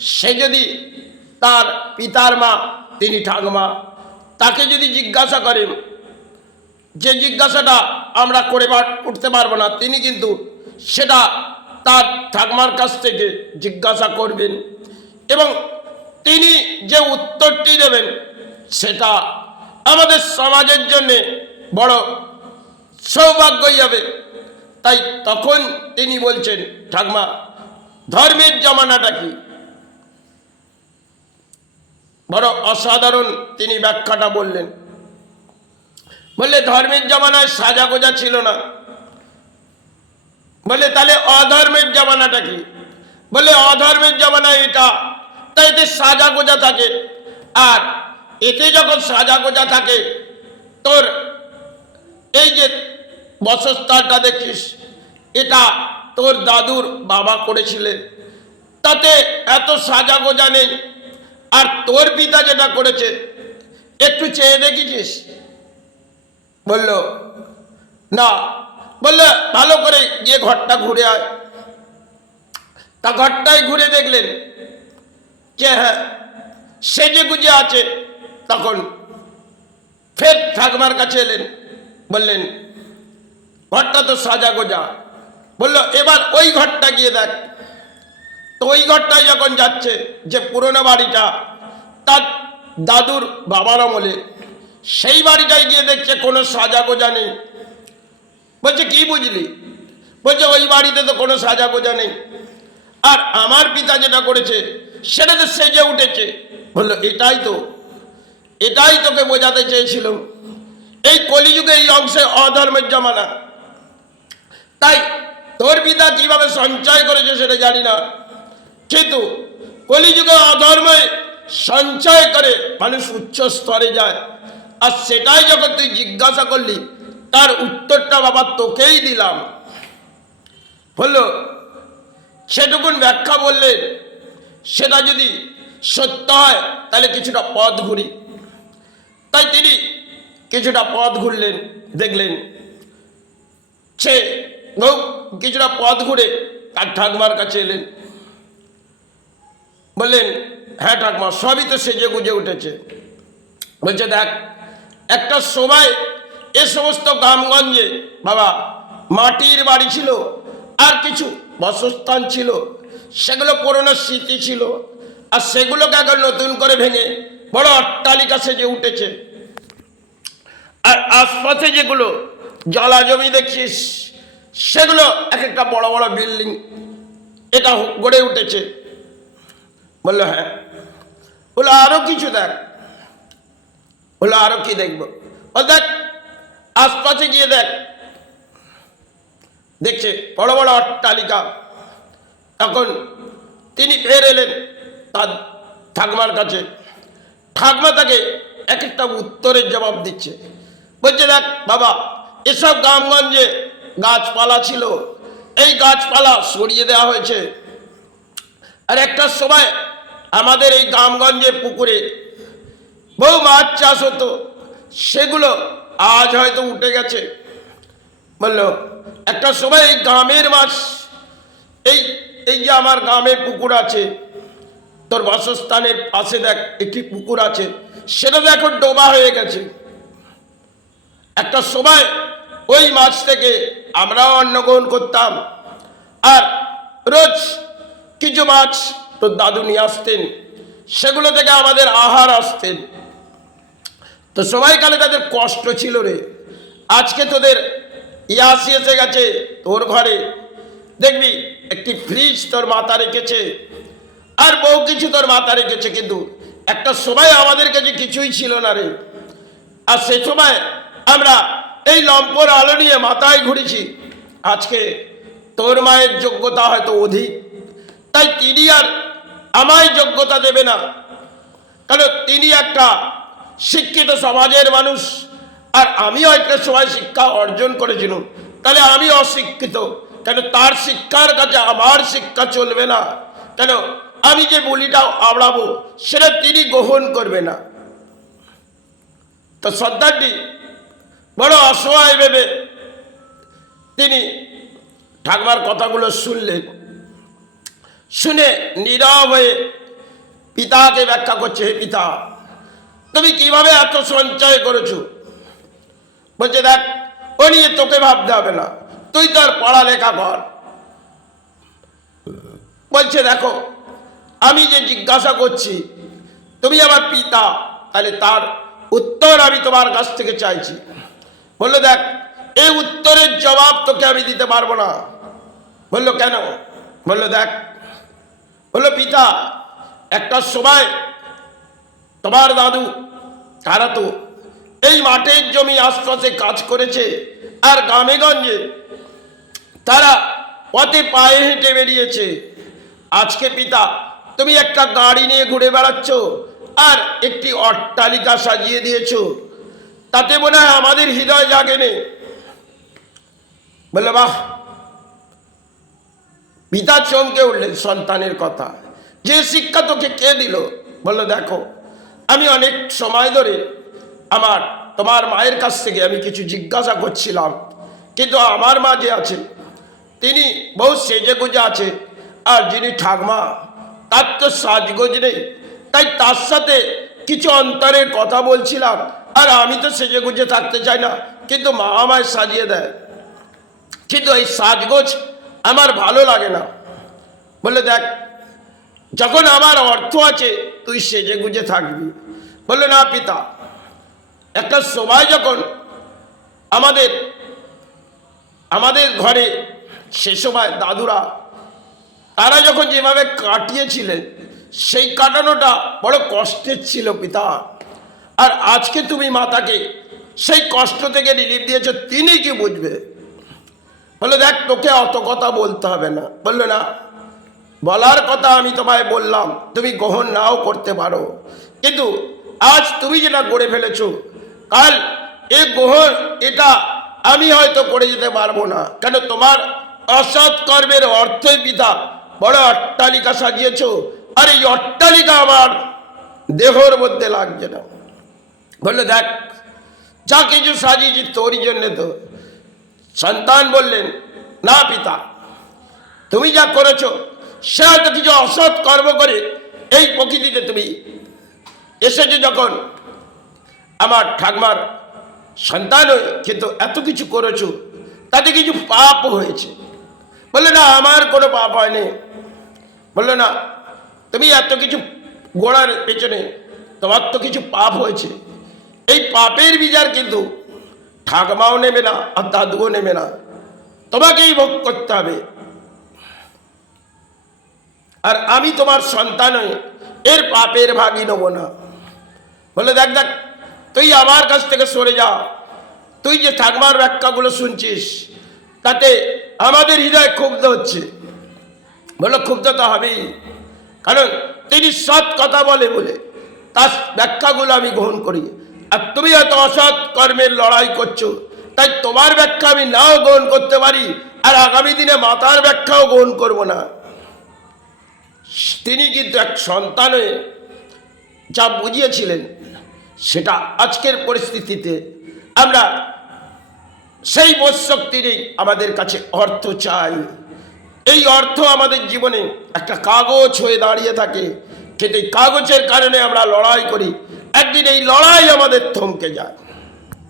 সে যদি তার পিতার মা, তিনি ঠাকুমা, তাকে যদি জিজ্ঞাসা করেন, যে জিজ্ঞাসাটা আমরা করে উঠতে পারবো না, তিনি কিন্তু সেটা তার ঠাকুমার কাছ থেকে জিজ্ঞাসা করবেন এবং তিনি যে উত্তরটি দেবেন সেটা আমাদের সমাজের জন্যে বড় সৌভাগ্যই হবে। তাই তখন তিনি বলছেন, ঠাকুমা, ধর্মের জমানাটা কি? বড় অসাধারণ তিনি ব্যাখ্যাটা বললেন। বললে, ধর্মের জমানায় সাজা গোজা ছিল না। বলে, তাহলে অধর্মের জমানাটা কি? বলে, অধর্মের জমানায় এটা, তাই এতে সাজা গোজা থাকে। আর এতে যখন সাজা গোজা থাকে, তোর এই যে বসস্থানটা দেখিস, এটা তোর দাদুর বাবা করেছিলেন, তাতে এত সাজা গোজা নেই। আর তোর পিতা যেটা করেছে, একটু চেয়ে দেখেছিস? বলল, না। বললে, ভালো করে গিয়ে ঘরটা ঘুরে আয়। তা ঘরটাই ঘুরে দেখলেন যে হ্যাঁ, সেজে গুজে আছে। তখন ফের ঠাকুমার কাছে এলেন, বললেন, ঘরটা তো সাজা গোজা। বলল, এবার ওই ঘরটা গিয়ে দেখ। তো ওই ঘরটায় যখন যাচ্ছে, যে পুরোনো বাড়িটা তার দাদুর বাবার আমলে, সেই বাড়িটায় গিয়ে দেখছে কোনো সাজা গোজা নেই। বলছে, কি বুঝলি? বলছে, ওই বাড়িতে তো কোনো সাজা গোজা নেই, আর আমার পিতা যেটা করেছে সেটা তো সেজে উঠেছে। বললো, এটাই তোকে বোঝাতে চেয়েছিলাম। এই কলিযুগে এই অংশে অধর্মের জমানা। তাই তোর পিতা কিভাবে সঞ্চয় করেছে সেটা জানি না, কিন্তু কলিযুগে অধর্মে সঞ্চয় করে মানুষ উচ্চ স্তরে যায়। আর সেটাই যখন তুই জিজ্ঞাসা করলি, তার উত্তরটা বাবা তোকেই দিলাম। বললো, সেটুকুন ব্যাখ্যা বললেন, সেটা যদি সত্য হয় তাহলে কিছুটা পথ ঘুরি। তাই তিনি কিছুটা পথ ঘুরলেন, দেখলেন সে কিছুটা পথ ঘুরে তার ঠাকুমার কাছে এলেন। বললেন, হ্যাঁ ঠাকুমা, সবই তো সেজে গুজে উঠেছে। বলছে, দেখ, একটা সময় এ সমস্ত গ্রামগঞ্জে বাবা মাটির বাড়ি ছিল, আর কিছু বাসস্থান ছিল, সেগুলো পুরনো স্মৃতি ছিল। আর সেগুলোকে এখন নতুন করে ভেঙে বড় অট্টালিকা সেজে উঠেছে। আর আশপাশে যেগুলো জলা জমি দেখছিস, সেগুলো এক একটা বড় বড় বিল্ডিং এটা গড়ে উঠেছে। বললো, হ্যাঁ। বললো, আরো কিছু দেখ। বললো, আরো কি দেখবো? ও দেখ, আশপাশে গিয়ে দেখ। দেখছে বড় বড় অট্টালিকা। তখন তিনি ফের এলেন তার ঠাকুমার কাছে। ঠাকুমা তাকে এক একটা উত্তরের জবাব দিচ্ছে। বলছে, দেখ বাবা, এসব গ্রামগঞ্জে গাছপালা ছিল, এই গাছপালা সরিয়ে দেওয়া হয়েছে। আর একটা সময় আমাদের এই গ্রামগঞ্জে পুকুরে বহু মাছ চাষ হতো, সেগুলো আজ হয়তো উঠে গেছে। বললো, একটা সময় এই গ্রামের মাছ, এই যে আমার গ্রামের পুকুর আছে, তোর বাসস্থানের পাশে দেখ একটি পুকুর আছে, সেটা তো এখন ডোবা হয়ে গেছে। একটা সময় ওই মাছ থেকে আমরাও অন্ন গ্রহণ করতাম, আর রোজ কিছু মাছ তোর দাদু নিয়ে আসতেন, সেগুলো থেকে আমাদের আহার আসতেন। তো সময়কালে তাদের কষ্ট ছিল রে। আজকে তোদের ইয়াসি এসে গেছে, তোর ঘরে দেখবি একটি ফ্রিজ তোর মাথা রেখেছে, আর বহু কিছু তোর মাথা রেখেছে, কিন্তু একটা সময় আমাদের কাছে কিছুই ছিল না রে। আর সে সময় আমরা এই লম্পর আলো নিয়ে মাথায় ঘুরেছি। আজকে তোর মায়ের যোগ্যতা হয়তো অধিক, তাই তিনি আর আমায় যোগ্যতা দেবে না, কারণ তিনি একটা শিক্ষিত সমাজের মানুষ, আর আমিও একটা সময় শিক্ষা অর্জন করেছিলাম। তাহলে আমি অশিক্ষিত কেন? তার শিক্ষার কাছে আমার শিক্ষা চলবে না কেন? আমি যে বলিটা আওড়াবো সেটা তিনি গ্রহণ করবে না। তো সর্দারটি বড় অসহায় ভেবে তিনি ঠাকুমার কথাগুলো শুনলেন। শুনে নীরব হয়ে পিতাকে ব্যাখ্যা করছে, হে পিতা, তুমি কিভাবে এত সঞ্চয় করেছো? বলছে, দেখ, ও নিয়ে তোকে ভাবতে হবে না, তুই তোর পড়ালেখা কর। বলছে, দেখো, আমি যে জিজ্ঞাসা করছি, তুমি আমার পিতা, তাহলে তার উত্তর আমি তোমার কাছ থেকে চাইছি। বললো, দেখ, এই উত্তরের জবাব তোকে আমি দিতে পারবো না। বললো, কেন? বললো, দেখ, বললো, পিতা, একটা সময় তোমার দাদু তারা তো এই মাঠের জমি আশপাশে কাজ করেছে, আর গ্রামে গঞ্জে তারা পথে পায়ে হেঁটে বেরিয়েছে। আজকে পিতা তুমি একটা গাড়ি নিয়ে ঘুরে বেড়াচ্ছ আর একটি অট্টালিকা সাজিয়ে দিয়েছো, তাতে মনে হয় আমাদের হৃদয় জাগেনি। বললো, বাহ। পিতা চমকে উঠলেন সন্তানের কথা, যে শিক্ষা তোকে কে দিল? বললো, দেখো, আমি অনেক সময় ধরে তোমার মায়ের কাছ থেকে আমি কিছু জিজ্ঞাসা করছিলাম, কিন্তু আমার মা যে আছে তিনি বহু সেজে গুজে আছে, আর যিনি ঠাকমা তার তো সাজগোজ নেই, তাই তার সাথে কিছু অন্তরের কথা বলছিলাম। আর আমি তো সেজে গুজে থাকতে চাই না, কিন্তু মা আমায় সাজিয়ে দেয়, কিন্তু এই সাজগোজ আমার ভালো লাগে না। বললে, দেখ, যখন আমার অর্থ আছে তুই সেজে গুজে থাকবি। বললো, না পিতা, একটা সময় যখন আমাদের ঘরে সে সময় দাদুরা তারা যখন যেভাবে কাটিয়েছিলেন, সেই কাটানোটা বড় কষ্টের ছিল পিতা। আর আজকে তুমি মাতাকে সেই কষ্ট থেকে রিলিফ দিয়েছ, তিনি কি বুঝবে? বললো, দেখ, তোকে অত কথা বলতে হবে না। বললো, না, বলার কথা আমি তোমায় বললাম, তুমি গ্রহণ নাও করতে পারো, কিন্তু আজ তুমি যেটা করে ফেলেছো, কাল এই গ্রহণ এটা আমি হয়তো করে যেতে পারবো না। কেন? তোমার অসৎ কর্মের অর্থই পিতা বড় অট্টালিকা সাজিয়েছো, আর এই অট্টালিকা আমার দেহর মধ্যে লাগছে না। বললো, দেখ, যা কিছু সাজিয়েছি তোরই জন্যে তো। সন্তান বললেন, না পিতা, তুমি যা করেছো সে হয়তো কিছু অসৎ কর্ম করে এই প্রকৃতিতে তুমি এসেছো যখন আমার ঠাকমার সন্তান হয়ে, কিন্তু এত কিছু করেছো তাতে কিছু পাপ হয়েছে। বললে, না, আমার কোনো পাপ হয়নি। বললো, না, তুমি এত কিছু গোড়ার পেছনে তোমার তো কিছু পাপ হয়েছে, এই পাপের বিচার কিন্তু ঠাকমাও নেবে না আর দাদুও নেবে না, তোমাকেই ভোগ করতে হবে। আর আমি তোমার সন্তান হয়ে এর পাপের ভাগই নেব না। বলে, দেখ দেখ, তুই আমার কাছ থেকে সরে যা। তুই যে ঠাকমার ব্যাখ্যাগুলো শুনছিস তাতে আমাদের হৃদয় ক্ষুব্ধ হচ্ছে। বললো, ক্ষুব্ধ তো হবেই, কারণ তিনি সৎ কথা বলে তার ব্যাখ্যাগুলো আমি গ্রহণ করি, আর তুমি হয়তো অসৎ কর্মের লড়াই করছো, তাই তোমার ব্যাখ্যা আমি নাও গ্রহণ করতে পারি, আর আগামী দিনে মাতার ব্যাখ্যাও গ্রহণ করব না। তিনি কিন্তু এক সন্তানে যা বুঝিয়েছিলেন সেটা আজকের পরিস্থিতিতে আমরা সেই বোধশক্তি নেই, আমাদের কাছে অর্থ চাই। এই অর্থ আমাদের জীবনে একটা কাগজ হয়ে দাঁড়িয়ে থাকে, কিন্তু এই কাগজের কারণে আমরা লড়াই করি, একদিন এই লড়াই আমাদের থমকে যায়।